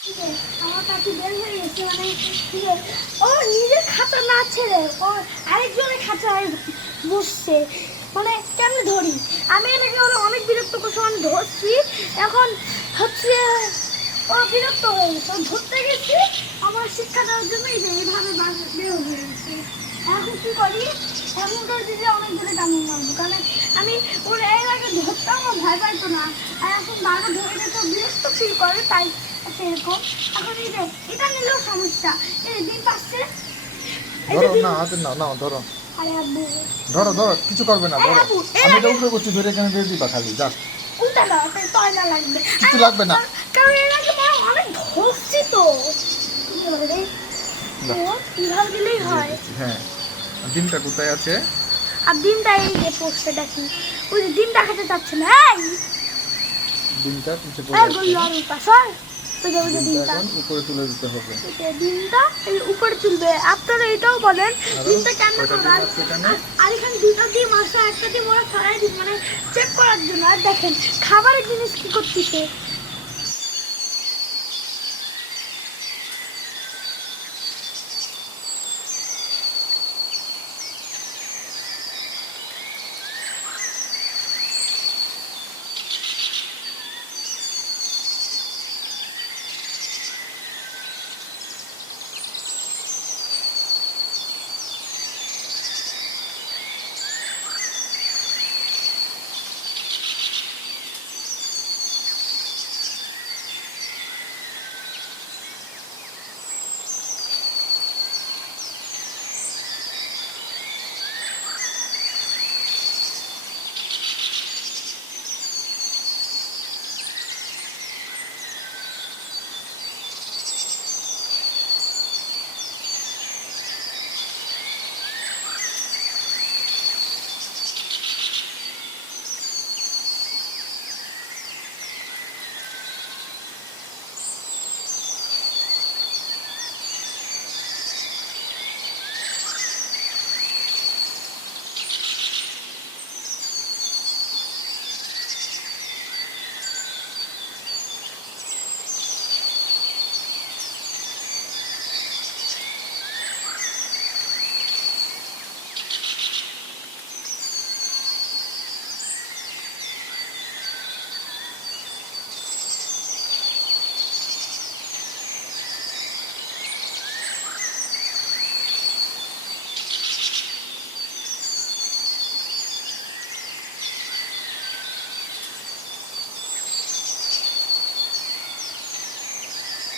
আমার কাছে বের হয়ে গেছে মানে ও নিজের খাঁচা না ছেড়ে ও আরেকজনের খাঁচায় বসছে মানে কেমনে ধরি আমি এটাকে ওরা অনেক বিরক্ত করছে মানে ধরছি এখন হচ্ছে ও বিরক্ত হয়ে গেছে ধরতে গেছি আমার শিক্ষা দেওয়ার জন্য এইভাবে বের হয়ে গেছে এখন কি করি এমন করে দিলে অনেক দূরে টানিয়ে মারবো কারণ আমি ওর এর আগে ধরতাম আমার ভয় পাইতো না আর এখন বারবার ধরে তো বিরক্ত ফিল করে তাই এরকম এখন এটা নিলেও সমস্যা এই দিন পাচ্ছে ধরো না হাতে নাও নাও ধরো আরে আব্বু ধরো ধরো কিছু করবে না ধরো আমি এটা উপরে করছি ধরে এখানে দিয়ে দিবা খালি জাস্ট উল্টা দাও তাই তয়লা লাগবে কিছু লাগবে না কারণ এর আগে মা অনেক ধরছি তো কিভাবে দিলেই হয় হ্যাঁ ডিমটা কোথায় আছে আর ডিমটা এই যে পড়ছে দেখি ওই যে ডিমটা খেতে চাচ্ছে না এই ডিমটা নিচে পড়ে এই আছে গোল আর পাশর ওই যে ডিমটা ডিমটা এখন উপরে তুলে দিতে হবে ডিমটা এই উপরে তুলবে আপনারা এটাও বলেন ডিমটা কেমন করবেন আর এখানে দুটো ডিম আছে একটা ডিম ওরা ছড়াই দিন মানে চেক করার জন্য আর দেখেন খাবারের জিনিস কি করতেছে